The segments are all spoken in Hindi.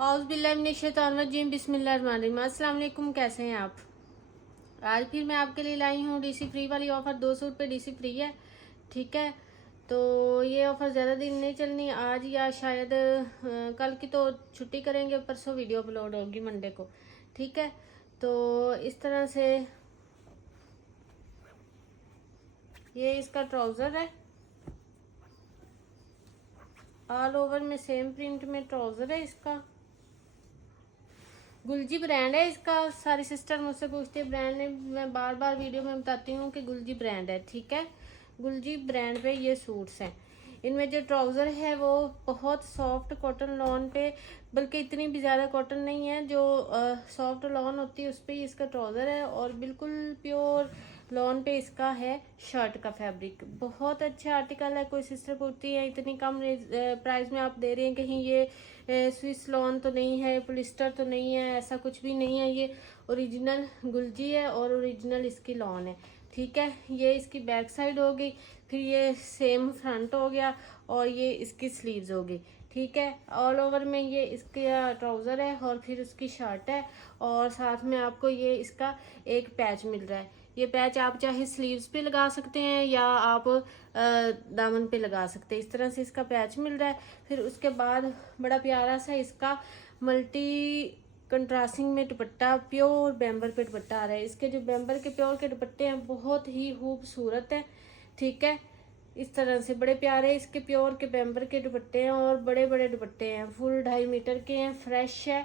औज़ुबिल्लाहिमिनश्शैतानिर्रजीम बिस्मिल्लाहिर्रहमानिर्रहीम। अस्सलाम वालेकुम, कैसे हैं आप। आज फिर मैं आपके लिए लाई हूँ डीसी फ्री वाली ऑफ़र। 200 रुपये डीसी फ्री है, ठीक है। तो ये ऑफ़र ज़्यादा दिन नहीं चलनी, आज या शायद कल की तो छुट्टी करेंगे, परसों वीडियो अपलोड होगी मंडे को, ठीक है। तो इस तरह से ये इसका ट्राउज़र है, ऑल ओवर में सेम प्रिंट में ट्राउज़र है इसका। गुलजी ब्रांड है इसका। सारी सिस्टर मुझसे पूछती है ब्रांड ने, मैं बार बार वीडियो में बताती हूँ कि गुलजी ब्रांड है, ठीक है। गुलजी ब्रांड पे ये सूट्स हैं। इनमें जो ट्राउज़र है वो बहुत सॉफ्ट कॉटन लॉन पे, बल्कि इतनी भी ज़्यादा कॉटन नहीं है, जो सॉफ्ट लॉन होती है उस पर ही इसका ट्राउज़र है, और बिल्कुल प्योर लॉन पे इसका है शर्ट का फैब्रिक। बहुत अच्छा आर्टिकल है। कोई सिस्टर पूछती है इतनी कम प्राइस में आप दे रहे हैं, कहीं ये स्विस लॉन तो नहीं है, पोलिस्टर तो नहीं है, ऐसा कुछ भी नहीं है। ये ओरिजिनल गुलजी है और ओरिजिनल इसकी लॉन है, ठीक है। ये इसकी बैक साइड हो गई, फिर ये सेम फ्रंट हो गया, और ये इसकी स्लीव्स हो गई, ठीक है। ऑल ओवर में ये इसका ट्राउज़र है और फिर उसकी शर्ट है, और साथ में आपको ये इसका एक पैच मिल रहा है। ये पैच आप चाहे स्लीव्स पे लगा सकते हैं या आप दामन पे लगा सकते हैं। इस तरह से इसका पैच मिल रहा है। फिर उसके बाद बड़ा प्यारा सा इसका मल्टी कंट्रास्टिंग में दुपट्टा, प्योर बैम्बर पे दुपट्टा आ रहा है। इसके जो बैम्बर के प्योर के दुपट्टे हैं बहुत ही खूबसूरत है, ठीक है। इस तरह से बड़े प्यारे इसके प्योर के बैम्बर के दुपट्टे हैं, और बड़े बड़े दुपट्टे हैं, फुल 2.5 मीटर के हैं, फ्रेश है,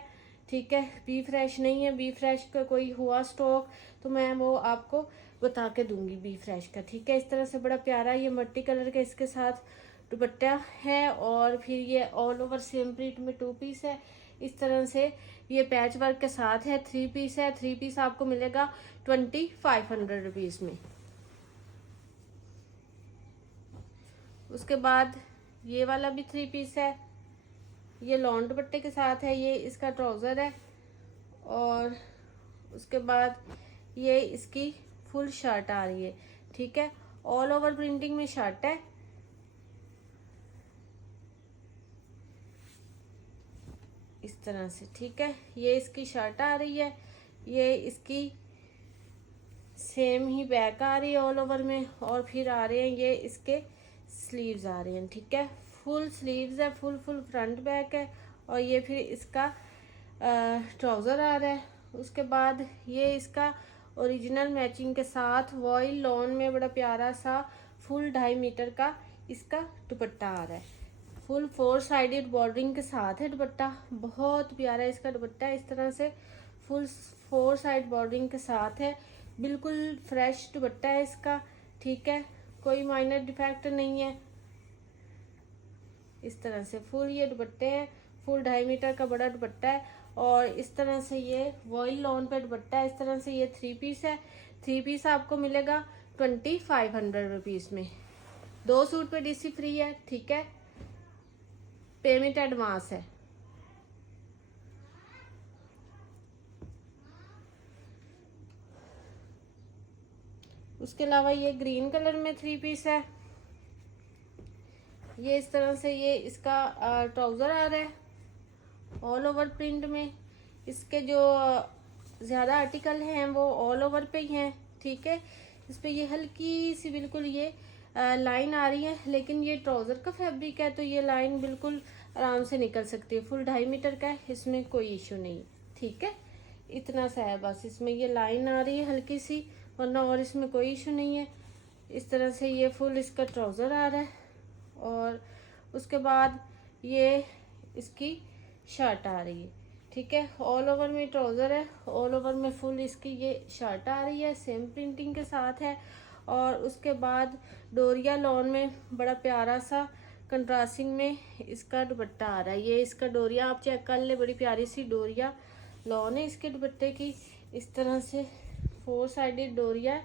ठीक है। बी फ्रेश नहीं है, बी फ्रेश का कोई हुआ स्टॉक तो मैं वो आपको बता के दूंगी बी फ्रेश का, ठीक है। इस तरह से बड़ा प्यारा ये मल्टी कलर का इसके साथ दुपट्टा है, और फिर ये ऑल ओवर सेम प्रिंट में 2 पीस है। इस तरह से ये पैच वर्क के साथ है, 3 पीस है। 3 पीस आपको मिलेगा 2500 रुपीज़ में। उसके बाद ये वाला भी 3 पीस है, ये लॉन दुपट्टे के साथ है, ये इसका ट्राउज़र है, और उसके बाद ये इसकी फुल शर्ट आ रही है, ठीक है। ऑल ओवर प्रिंटिंग में शर्ट है, इस तरह से, ठीक है। ये इसकी शर्ट आ रही है, ये इसकी सेम ही बैक आ रही है ऑल ओवर में, और फिर आ रहे हैं ये इसके स्लीव्स आ रहे हैं, ठीक है। फुल स्लीव्स है, फुल फ्रंट बैक है, और ये फिर इसका ट्राउज़र आ रहा है। उसके बाद ये इसका ओरिजिनल मैचिंग के साथ वॉइल लॉन में बड़ा प्यारा सा फुल 2.5 मीटर का इसका दुपट्टा आ रहा है। फुल 4 साइडेड बॉर्डरिंग के साथ है दुपट्टा, बहुत प्यारा इसका दुपट्टा है। इस तरह से फुल 4 साइड बॉर्डरिंग के साथ है, बिल्कुल फ्रेश दुपट्टा है इसका, ठीक है। कोई माइनर डिफेक्ट नहीं है। इस तरह से फुल ये दुपट्टे हैं, फुल 2.5 मीटर का बड़ा दुपट्टा है, और इस तरह से ये वॉइल लॉन पे दुपट्टा है। इस तरह से ये 3 पीस है। 3 पीस आपको मिलेगा 2500 रुपीज़ में। 2 सूट पे डीसी फ्री है, ठीक है। पेमेंट एडवांस है। उसके अलावा ये ग्रीन कलर में 3 पीस है। ये इस तरह से ये इसका ट्राउज़र आ रहा है ऑल ओवर प्रिंट में। इसके जो ज़्यादा आर्टिकल हैं वो ऑल ओवर पे ही हैं, ठीक है। इस पे ये हल्की सी बिल्कुल ये लाइन आ रही है, लेकिन ये ट्राउज़र का फैब्रिक है तो ये लाइन बिल्कुल आराम से निकल सकती है। फुल 2.5 मीटर का है, इसमें कोई इशू नहीं, ठीक है। इतना सा है बस, इसमें ये लाइन आ रही है हल्की सी, वरना और इसमें कोई इशू नहीं है। इस तरह से ये फुल इसका ट्राउज़र आ रहा है, और उसके बाद ये इसकी शर्ट आ रही है, ठीक है। ऑल ओवर में ट्राउज़र है, ऑल ओवर में फुल इसकी ये शर्ट आ रही है, सेम प्रिंटिंग के साथ है। और उसके बाद डोरिया लॉन में बड़ा प्यारा सा कंट्रास्टिंग में इसका दुपट्टा आ रहा है। ये इसका डोरिया आप चेक कर ले, बड़ी प्यारी सी डोरिया लॉन है इसके दुपट्टे की। इस तरह से 4 साइडेड डोरिया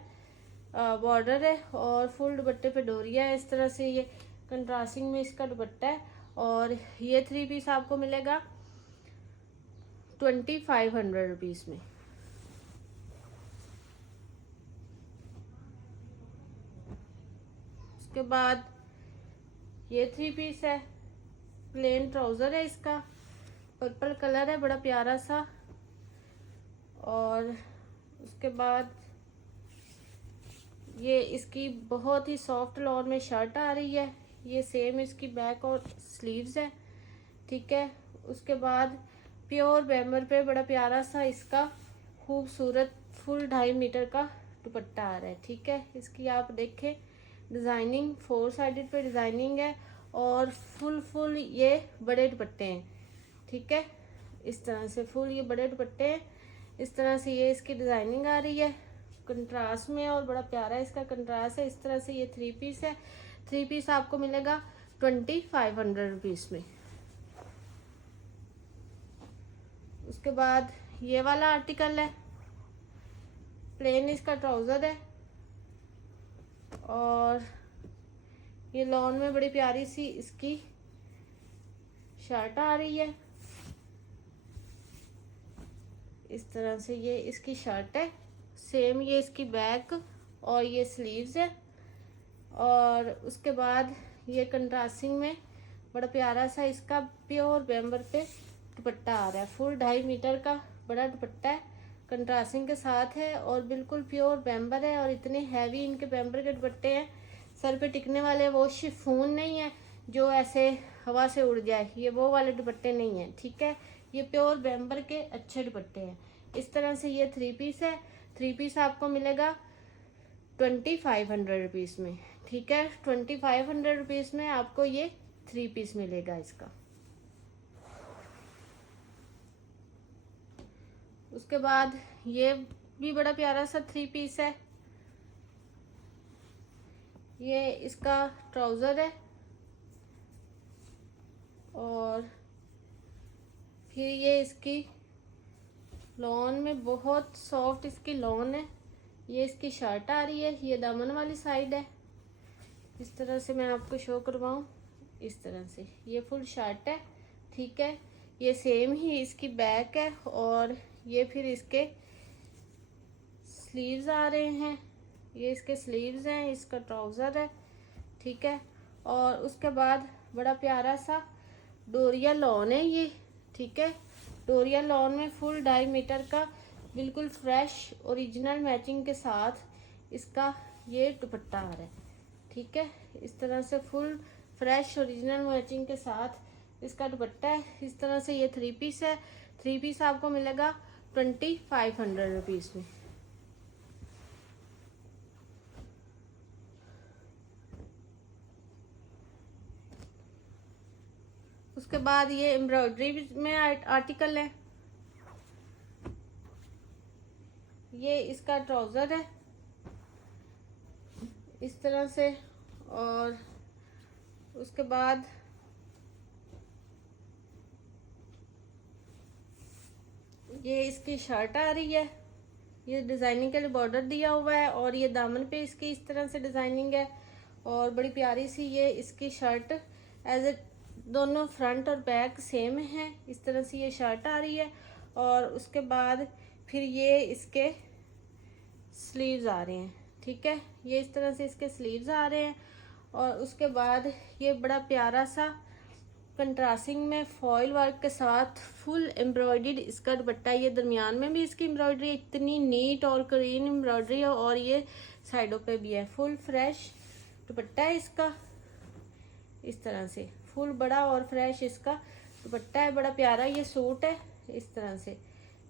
बॉर्डर है, और फुल दुपट्टे पे डोरिया है। इस तरह से ये कंट्रास्टिंग में इसका दुपट्टा है, और ये 3 पीस आपको मिलेगा 2500 रुपीज़ में। उसके बाद ये 3 पीस है, प्लेन ट्राउज़र है इसका, पर्पल कलर है, बड़ा प्यारा सा। और उसके बाद ये इसकी बहुत ही सॉफ्ट लॉन में शर्ट आ रही है। ये सेम इसकी बैक और स्लीव्स है, ठीक है। उसके बाद प्योर बैम्बर पे बड़ा प्यारा सा इसका खूबसूरत फुल 2.5 मीटर का दुपट्टा आ रहा है, ठीक है। इसकी आप देखें डिज़ाइनिंग 4 साइडेड पे डिज़ाइनिंग है और फुल ये बड़े दुपट्टे हैं, ठीक है। इस तरह से फुल ये बड़े दुपट्टे हैं, इस तरह से ये इसकी डिज़ाइनिंग आ रही है कंट्रास्ट में, और बड़ा प्यारा इसका कंट्रास्ट है। इस तरह से ये 3 पीस है। 3 पीस आपको मिलेगा 2500 रुपीज़ में। उसके बाद ये वाला आर्टिकल है, प्लेन इसका ट्राउज़र है और ये लॉन में बड़ी प्यारी सी इसकी शर्ट आ रही है। इस तरह से ये इसकी शर्ट है, सेम ये इसकी बैक और ये स्लीव्स है। और उसके बाद ये कंट्रास्टिंग में बड़ा प्यारा सा इसका प्योर बैम्बर पे दुपट्टा आ रहा है। फुल 2.5 मीटर का बड़ा दुपट्टा है, कंट्रास्टिंग के साथ है और बिल्कुल प्योर बैम्बर है। और इतने हैवी इनके बैम्बर के दुपट्टे हैं, सर पे टिकने वाले। वो शिफॉन नहीं है जो ऐसे हवा से उड़ जाए, ये वो वाले दुपट्टे नहीं है, ठीक है। ये प्योर बैम्बर के अच्छे दुपट्टे हैं। इस तरह से ये 3 पीस है। 3 पीस आपको मिलेगा 2500 रुपीज़ में, ठीक है। 2500 रुपीज़ में आपको ये 3 पीस मिलेगा इसका। उसके बाद ये भी बड़ा प्यारा सा 3 पीस है। ये इसका ट्राउज़र है और फिर ये इसकी लॉन में बहुत सॉफ्ट इसकी लॉन है। ये इसकी शर्ट आ रही है, ये दामन वाली साइड है। इस तरह से मैं आपको शो करवाऊँ, इस तरह से ये फुल शर्ट है, ठीक है। ये सेम ही इसकी बैक है और ये फिर इसके स्लीव्स आ रहे हैं। ये इसके स्लीव्स हैं, इसका ट्राउज़र है, ठीक है। और उसके बाद बड़ा प्यारा सा डोरिया लॉन है ये, ठीक है। डोरिया लॉन में फुल 2.5 मीटर का बिल्कुल फ्रेश ओरिजिनल मैचिंग के साथ इसका ये दुपट्टा आ रहा है, ठीक है। इस तरह से फुल फ्रेश ओरिजिनल मैचिंग के साथ इसका दुपट्टा है। इस तरह से ये 3 पीस है। 3 पीस आपको मिलेगा 2500 रुपीज़ में। उसके बाद ये एम्ब्रॉयडरी में आर्टिकल है। ये इसका ट्राउज़र है इस तरह से। और उसके बाद ये इसकी शर्ट आ रही है। ये डिज़ाइनिंग के लिए बॉर्डर दिया हुआ है और ये दामन पे इसकी इस तरह से डिज़ाइनिंग है और बड़ी प्यारी सी ये इसकी शर्ट एज ए दोनों फ्रंट और बैक सेम है। इस तरह से ये शर्ट आ रही है और उसके बाद फिर ये इसके स्लीव्स आ रहे हैं, ठीक है। ये इस तरह से इसके स्लीव्स आ रहे हैं और उसके बाद ये बड़ा प्यारा सा कंट्रास्टिंग में फॉइल वर्क के साथ फुल एम्ब्रॉयडर्ड इसका दुपट्टा। ये दरमियान में भी इसकी एम्ब्रॉयडरी इतनी नीट और क्लीन एम्ब्रॉयडरी है और ये साइडों पे भी है। फुल फ्रेश दुपट्टा है इसका, इस तरह से फुल बड़ा और फ्रेश इसका दुपट्टा है। बड़ा प्यारा ये सूट है इस तरह से,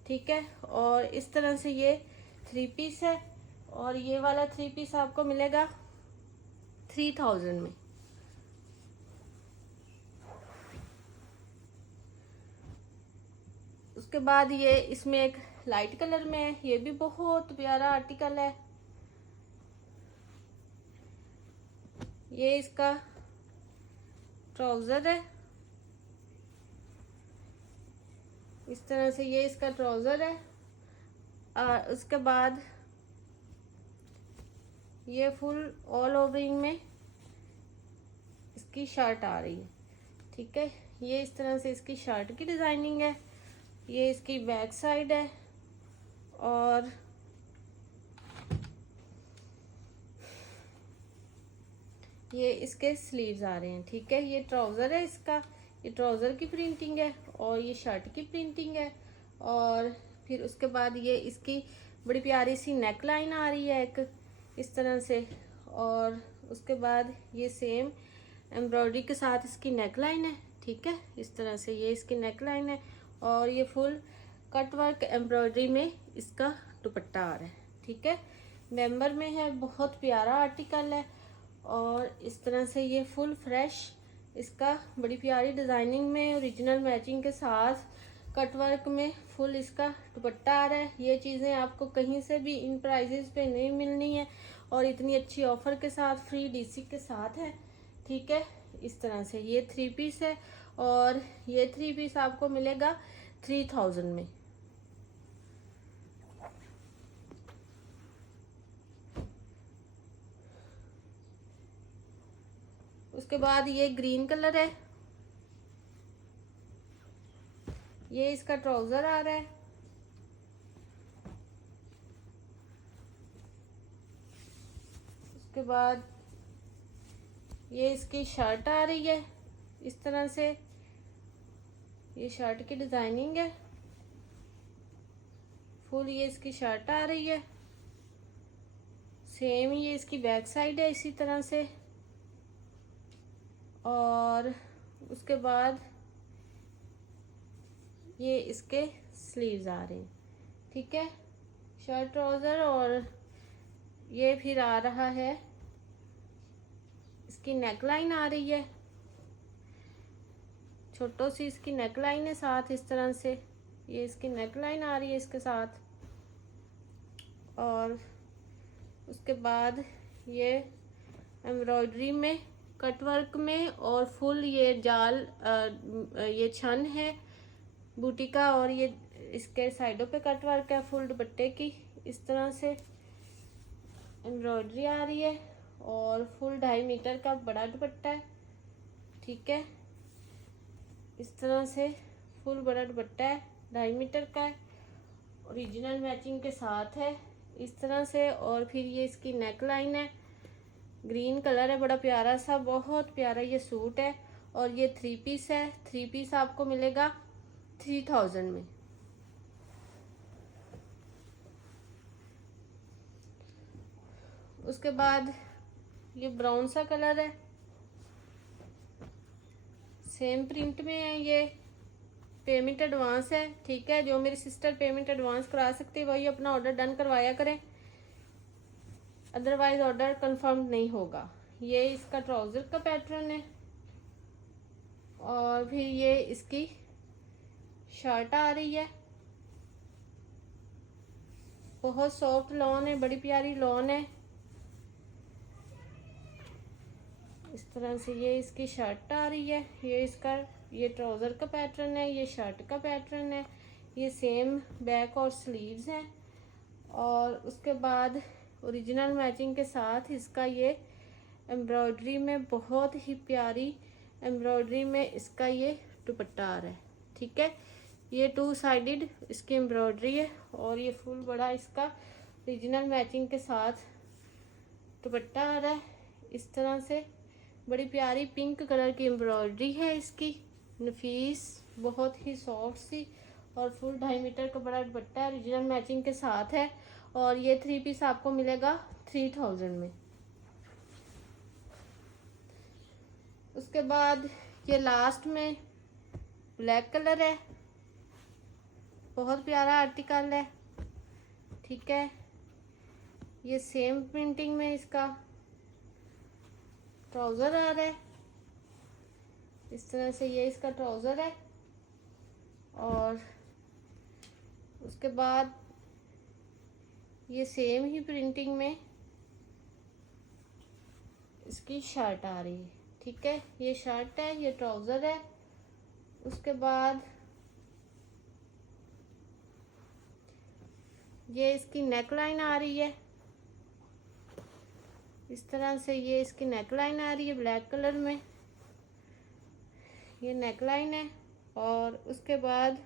ठीक है। और इस तरह से ये 3 पीस है और ये वाला 3 पीस आपको मिलेगा 3000 में। उसके बाद ये इसमें एक लाइट कलर में है, ये भी बहुत प्यारा आर्टिकल है। ये इसका ट्राउज़र है, इस तरह से ये इसका ट्राउज़र है। उसके बाद ये फुल ऑल ओवरिंग में इसकी शर्ट आ रही है, ठीक है। ये इस तरह से इसकी शर्ट की डिज़ाइनिंग है। ये इसकी बैक साइड है और ये इसके स्लीव्स आ रहे हैं, ठीक है। ये ट्राउज़र है इसका, ये ट्राउज़र की प्रिंटिंग है और ये शर्ट की प्रिंटिंग है। और फिर उसके बाद ये इसकी बड़ी प्यारी सी नेक लाइन आ रही है एक इस तरह से। और उसके बाद ये सेम एम्ब्रॉयडरी के साथ इसकी नेक लाइन है, ठीक है। इस तरह से ये इसकी नेक लाइन है और ये फुल कट वर्क एम्ब्रॉयडरी में इसका दुपट्टा आ रहा है, ठीक है। मेंबर में है, बहुत प्यारा आर्टिकल है। और इस तरह से ये फुल फ्रेश इसका बड़ी प्यारी डिज़ाइनिंग में ओरिजिनल मैचिंग के साथ कट वर्क में फुल इसका दुपट्टा आ रहा है। ये चीज़ें आपको कहीं से भी इन प्राइजेस पे नहीं मिलनी है और इतनी अच्छी ऑफर के साथ फ्री डीसी के साथ है, ठीक है। इस तरह से ये 3 पीस है और ये 3 पीस आपको मिलेगा 3000 में। उसके बाद ये ग्रीन कलर है, ये इसका ट्राउजर आ रहा है। उसके बाद ये इसकी शर्ट आ रही है इस तरह से, ये शर्ट की डिजाइनिंग है फुल, ये इसकी शर्ट आ रही है। सेम ये इसकी बैक साइड है इसी तरह से। और उसके बाद ये इसके स्लीव्स आ रहे हैं, ठीक है। शर्ट ट्राउजर और ये फिर आ रहा है इसकी नेक लाइन आ रही है, छोटो सी इसकी नेक लाइन है साथ इस तरह से, ये इसकी नेक लाइन आ रही है इसके साथ। और उसके बाद ये एम्ब्रॉयडरी में कट वर्क में और फुल ये जाल ये छन है बूटी का और ये इसके साइडों पे कट वर्क है फुल दुपट्टे की इस तरह से एम्ब्रॉयडरी आ रही है और फुल 2.5 मीटर का बड़ा दुपट्टा है, ठीक है। इस तरह से फुल बड़ा दुपट्टा है 2.5 मीटर का है, ओरिजिनल मैचिंग के साथ है इस तरह से। और फिर ये इसकी नेक लाइन है, ग्रीन कलर है, बड़ा प्यारा सा, बहुत प्यारा ये सूट है। और ये 3 पीस है, 3 पीस आपको मिलेगा 3000 में। उसके बाद ये ब्राउन सा कलर है, सेम प्रिंट में है, ये पेमेंट एडवांस है, ठीक है। जो मेरी सिस्टर पेमेंट एडवांस करा सकती है वही अपना ऑर्डर डन करवाया करें, अदरवाइज ऑर्डर कंफर्म नहीं होगा। ये इसका ट्राउजर का पैटर्न है और फिर ये इसकी शर्ट आ रही है, बहुत सॉफ्ट लॉन है, बड़ी प्यारी लॉन है इस तरह से। ये इसकी शर्ट आ रही है, ये इसका ये ट्राउजर का पैटर्न है, ये शर्ट का पैटर्न है, ये सेम बैक और स्लीव्स हैं। और उसके बाद ओरिजिनल मैचिंग के साथ इसका ये एम्ब्रॉयडरी में बहुत ही प्यारी एम्ब्रॉयडरी में इसका ये दुपट्टा आ रहा है, ठीक है। ये 2 साइडेड इसकी एम्ब्रॉयडरी है और ये फुल बड़ा इसका ओरिजिनल मैचिंग के साथ दुपट्टा आ रहा है इस तरह से। बड़ी प्यारी पिंक कलर की एम्ब्रॉयडरी है इसकी, नफीस, बहुत ही सॉफ्ट सी और फुल 2.5 मीटर का बड़ा दुपट्टा ओरिजिनल मैचिंग के साथ है। और ये 3 पीस आपको मिलेगा 3000 में। उसके बाद ये लास्ट में ब्लैक कलर है, बहुत प्यारा आर्टिकल है, ठीक है। ये सेम प्रिंटिंग में इसका ट्राउजर आ रहा है इस तरह से, ये इसका ट्राउजर है। और उसके बाद ये सेम ही प्रिंटिंग में इसकी शर्ट आ रही है, ठीक है। ये शर्ट है, ये ट्राउजर है। उसके बाद ये इसकी नेक लाइन आ रही है इस तरह से, ये इसकी नेक लाइन आ रही है ब्लैक कलर में, ये नेक लाइन है। और उसके बाद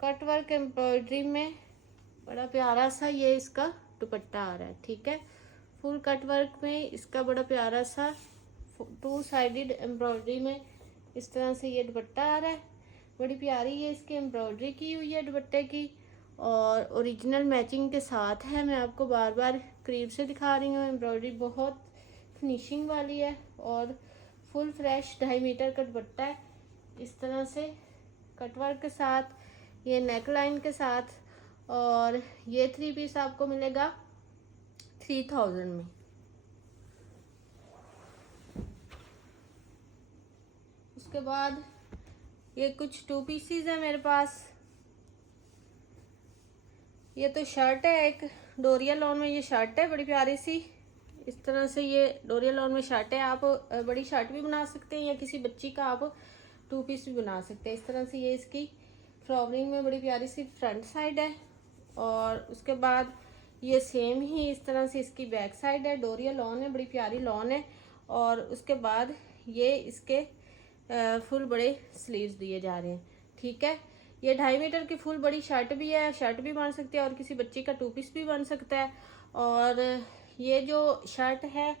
कट वर्क एम्ब्रॉयडरी में बड़ा प्यारा सा ये इसका दुपट्टा आ रहा है, ठीक है। फुल कट वर्क में इसका बड़ा प्यारा सा 2 साइडेड एम्ब्रॉयडरी में इस तरह से ये दुपट्टा आ रहा है, बड़ी प्यारी है, इसकी एम्ब्रॉयडरी की हुई है दुपट्टे की और ओरिजिनल मैचिंग के साथ है। मैं आपको बार बार करीब से दिखा रही हूँ। एम्ब्रॉयडरी बहुत फिनिशिंग वाली है और फुल फ्रेश 2.5 मीटर का दुपट्टा है। इस तरह से कटवर्क के साथ, ये नेक लाइन के साथ, और ये 3 पीस आपको मिलेगा 3000 में। उसके बाद ये कुछ 2 पीसीज है मेरे पास। ये तो शर्ट है, एक डोरिया लॉन में ये शर्ट है बड़ी प्यारी सी। इस तरह से ये डोरिया लॉन में शर्ट है। आप बड़ी शर्ट भी बना सकते हैं या किसी बच्ची का आप 2 पीस भी बना सकते हैं। इस तरह से ये इसकी फ्लावरिंग में बड़ी प्यारी सी फ्रंट साइड है और उसके बाद ये सेम ही इस तरह से इसकी बैक साइड है। डोरिया लॉन है, बड़ी प्यारी लॉन है और उसके बाद ये इसके फुल बड़े स्लीव्स दिए जा रहे हैं। ठीक है, ये 2.5 मीटर की फुल बड़ी शर्ट भी है, शर्ट भी बन सकती है और किसी बच्ची का 2 पीस भी बन सकता है। और ये जो शर्ट है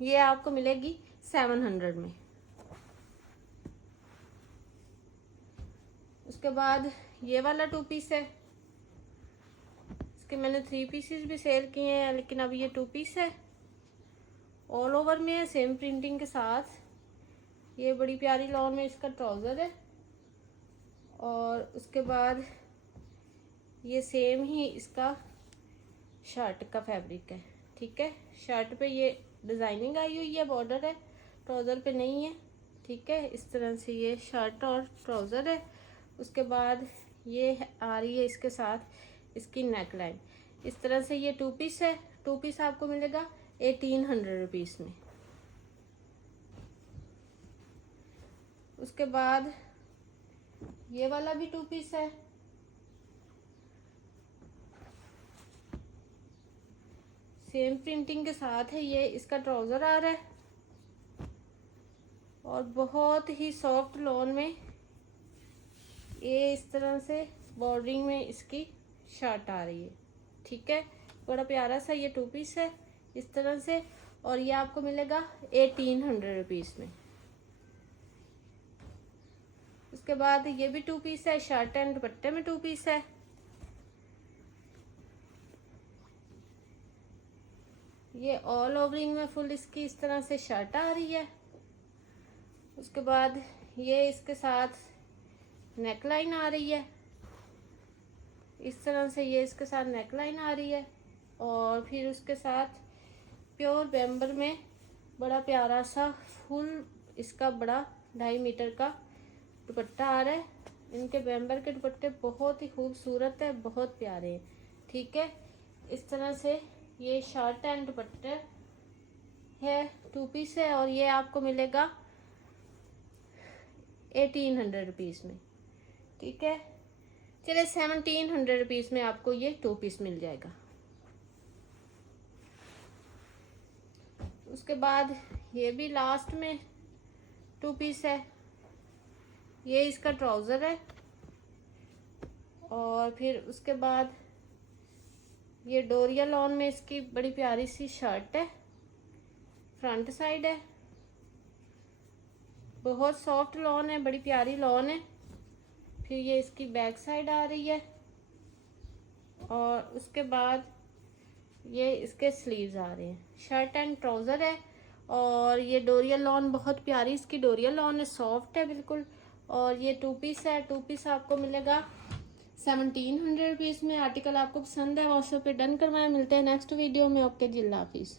ये आपको मिलेगी 700 में। उसके बाद ये वाला 2 पीस है, इसके मैंने 3 पीसेस भी सेल किए हैं, लेकिन अब ये 2 पीस है, ऑल ओवर में है, सेम प्रिंटिंग के साथ। ये बड़ी प्यारी लॉन में इसका ट्राउज़र है और उसके बाद ये सेम ही इसका शर्ट का फैब्रिक है। ठीक है, शर्ट पे ये डिज़ाइनिंग आई हुई है, बॉर्डर है, ट्राउज़र पे नहीं है। ठीक है, इस तरह से ये शर्ट और ट्राउज़र है। उसके बाद ये आ रही है इसके साथ इसकी नेक लाइन। इस तरह से ये 2 पीस है। 2 पीस आपको मिलेगा 1800 रुपीज़ में। उसके बाद ये वाला भी 2 पीस है, सेम प्रिंटिंग के साथ है। ये इसका ट्राउज़र आ रहा है और बहुत ही सॉफ्ट लॉन में ये इस तरह से बॉर्डरिंग में इसकी शर्ट आ रही है। ठीक है, बड़ा प्यारा सा ये 2 पीस है इस तरह से और ये आपको मिलेगा 1800 रुपीज़ में। उसके बाद ये भी 2 पीस है, शर्ट एंड दुपट्टे में 2 पीस है। ये ऑल ओवरिंग में फुल इसकी इस तरह से शर्ट आ रही है। उसके बाद ये इसके साथ नेक लाइन आ रही है, इस तरह से ये इसके साथ नेक लाइन आ रही है और फिर उसके साथ प्योर बैम्बर में बड़ा प्यारा सा फुल इसका बड़ा 2.5 मीटर का दुपट्टा आ रहा है। इनके बैम्बर के दुपट्टे बहुत ही खूबसूरत है, बहुत प्यारे हैं। ठीक है, इस तरह से ये शर्ट एंड दुपट्टे है, 2 पीस है और ये आपको मिलेगा 1800 रुपीज़ में। ठीक है, चलिए 1700 रुपीज़ में आपको ये 2 पीस मिल जाएगा। उसके बाद ये भी लास्ट में 2 पीस है। ये इसका ट्राउज़र है और फिर उसके बाद ये डोरिया लॉन में इसकी बड़ी प्यारी सी शर्ट है, फ्रंट साइड है, बहुत सॉफ्ट लॉन है, बड़ी प्यारी लॉन है। फिर ये इसकी बैक साइड आ रही है और उसके बाद ये इसके स्लीव्स आ रहे हैं। शर्ट एंड ट्राउज़र है और ये डोरिया लॉन बहुत प्यारी इसकी डोरिया लॉन है, सॉफ्ट है बिल्कुल। और ये 2 पीस है। 2 पीस आपको मिलेगा 1700 रुपीज़ में। आर्टिकल आपको पसंद है व्हाट्सएप पे डन करवाएं। मिलते हैं नेक्स्ट वीडियो में। ओके जी, अल्लाह हाफिज़।